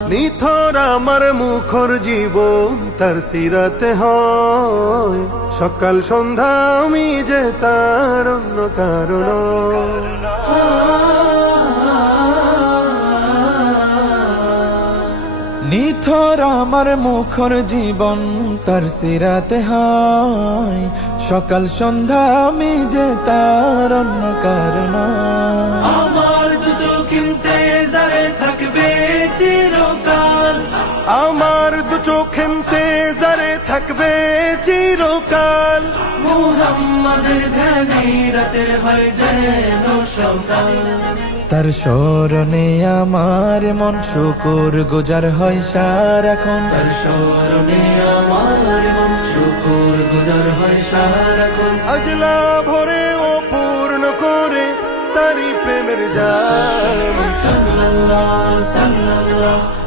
নিথর আমার মুখর জীবন তার সিরাতে হয়, সকাল সন্ধ্যা আমি যে তার অন্য কারণ। নিথর আমার মুখর জীবন তার সিরাতে হয়, সকাল সন্ধ্যা আমি যে তার অন্য কারণ। আমার দু চোখিন্তে জারে থাকবে চিরকাল, আমার দু চোখেন্তে জারে থাকবে চিরকাল। মুহাম্মাদের ধ্যানে রাতের হয় যেন সকাল। তার স্মরণে আমার মন শুকুর গুজার হয় সারাক্ষণ। তার স্মরণে আমার মন শুকুর গুজার হয় সারাক্ষণ। আজলা ভরে ও পূর্ণ করে তারি প্রেমের জাম। সাল্লাল্লাহু সাল্লাল্লাহু